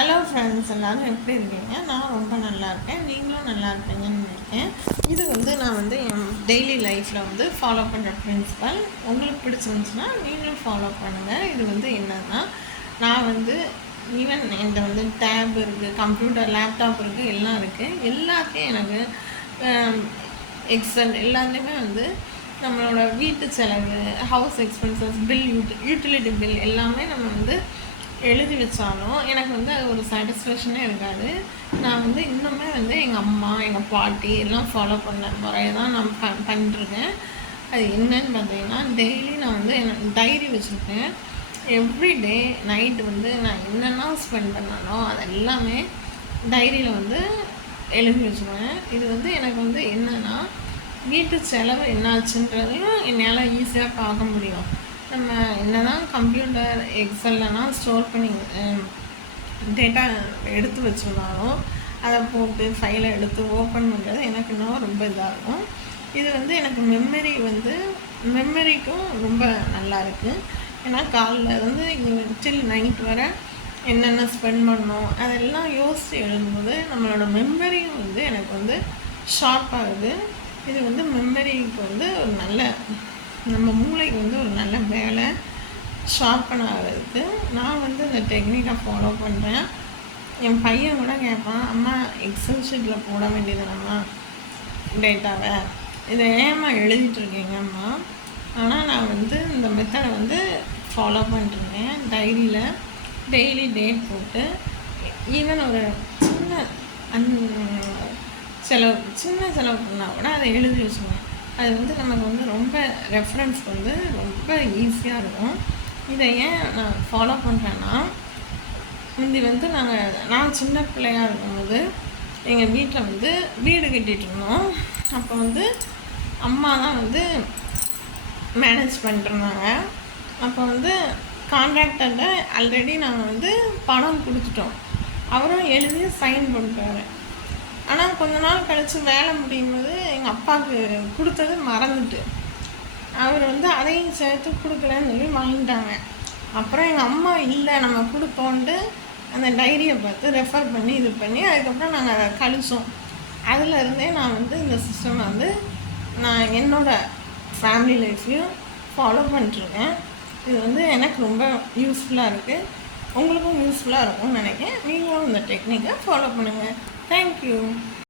Hello friends, எல்லோரும் எப்படி இருக்கீங்க? நான் ரொம்ப நல்லா இருக்கேன். நீங்களும் நல்லா இருப்பீங்கன்னு நினைக்கிறேன். இது நான் என் டெய்லி லைஃப்பில் ஃபாலோ பண்ணுற பிரின்சிபல். உங்களுக்கு பிடிச்சிருந்துச்சுன்னா நீங்களும் ஃபாலோ பண்ணுங்கள். இது என்னன்னா, நான் ஈவன் என்கிட்ட டேப் இருக்குது, கம்ப்யூட்டர், லேப்டாப் இருக்குது, எல்லாம் இருக்குது. எல்லாத்தையும் எனக்கு எக்ஸல் எல்லாத்துலேயுமே நம்மளோட வீட்டு செலவு, house expenses, bill, utility bill எல்லாமே நம்ம எழுதி வச்சாலும் எனக்கு அது ஒரு சாட்டிஸ்ஃபேக்ஷனே இருக்காது. நான் இன்னுமே எங்கள் அம்மா, எங்கள் பாட்டி எல்லாம் ஃபாலோ பண்ண முறையை தான் நான் பண்ணிட்டுருக்கேன். அது என்னன்னு பார்த்தீங்கன்னா, டெய்லி நான் எனக்கு டைரி வச்சுருக்கேன். எவ்ரிடே நைட்டு நான் என்னென்ன ஸ்பெண்ட் பண்ணானோ அது எல்லாமே டைரியில் எழுதி வச்சுருவேன். இது எனக்கு என்னென்னா, வீட்டு செலவு என்னாச்சுன்றதையும் என்னால் ஈஸியாக பார்க்க முடியும். நம்ம என்ன தான் கம்ப்யூட்டர், எக்ஸல்லாம் ஸ்டோர் பண்ணி டேட்டா எடுத்து வச்சுருந்தாலும் அதை போட்டு ஃபைலை எடுத்து ஓப்பன் பண்ணுறது எனக்கு இன்னும் ரொம்ப இதாக இருக்கும். இது எனக்கு மெமரிக்கும் ரொம்ப நல்லா இருக்குது. ஏன்னா காலைல இருந்து டில் நைட் வர என்னென்ன ஸ்பெண்ட் பண்ணோம் அதெல்லாம் யோசித்து எழுதும்போது நம்மளோட மெமரியும் எனக்கு ஷார்ப்பாகுது. இது மெமரிக்கு ஒரு நல்ல நம்ம மூளைக்கு ஒரு நல்ல வேலை ஷார்ப்பன் ஆகிறதுக்கு நான் இந்த டெக்னிக்கை ஃபாலோ பண்ணுறேன். என் பையன் கூட கேட்பான், அம்மா எக்ஸல் ஷீட்டில் போட வேண்டியதுனம்மா டேட்டாவை, இதை ஏம்மா எழுதிட்டுருக்கீங்கம்மா? ஆனால் நான் இந்த மெத்தடை ஃபாலோ பண்ணிட்டுருக்கேன். டைரியில் டெய்லி டேட் போட்டு ஈவன் ஒரு சின்ன செலவு பண்ணால் கூட அதை எழுதி வச்சுருவேன். அது நமக்கு ரொம்ப ரெஃபரன்ஸ்க்கு ரொம்ப ஈஸியாக இருக்கும். இதை ஏன் நான் ஃபாலோ பண்ணுறேன்னா, முந்தி நான் சின்ன பிள்ளையாக இருக்கும்போது எங்கள் வீட்டில் வீடு கட்டிகிட்டு இருந்தோம். அப்போ அம்மா தான் மேனேஜ் பண்ணிட்டுருந்தாங்க. அப்போ கான்ட்ராக்டர்கிட்ட ஆல்ரெடி நாங்கள் பணம் கொடுத்துட்டோம். அவரும் எழுதி சைன் பண்ணிட்டாரு. ஆனால் கொஞ்ச நாள் கழித்து வேலை முடியும் போது எங்கள் அப்பாவுக்கு கொடுத்தது மறந்துட்டு அவர் அதையும் சேர்த்து கொடுக்கலன்னு சொல்லி வாங்கிட்டாங்க. அப்புறம் எங்கள் அம்மா இல்லை நம்ம கொடுத்தோன்ட்டு அந்த டைரியை பார்த்து ரெஃபர் பண்ணி இது பண்ணி அதுக்கப்புறம் நாங்கள் அதை கழிச்சோம். அதிலருந்தே நான் இந்த சிஸ்டம் நான் என்னோடய ஃபேமிலி லைஃப்லையும் ஃபாலோ பண்ணிட்டுருக்கேன். இது எனக்கு ரொம்ப யூஸ்ஃபுல்லாக இருக்குது. உங்களுக்கும் யூஸ்ஃபுல்லாக இருக்கும்னு நினைக்கிறேன். நீங்களும் இந்த டெக்னிக்கை ஃபாலோ பண்ணுங்கள். Thank you.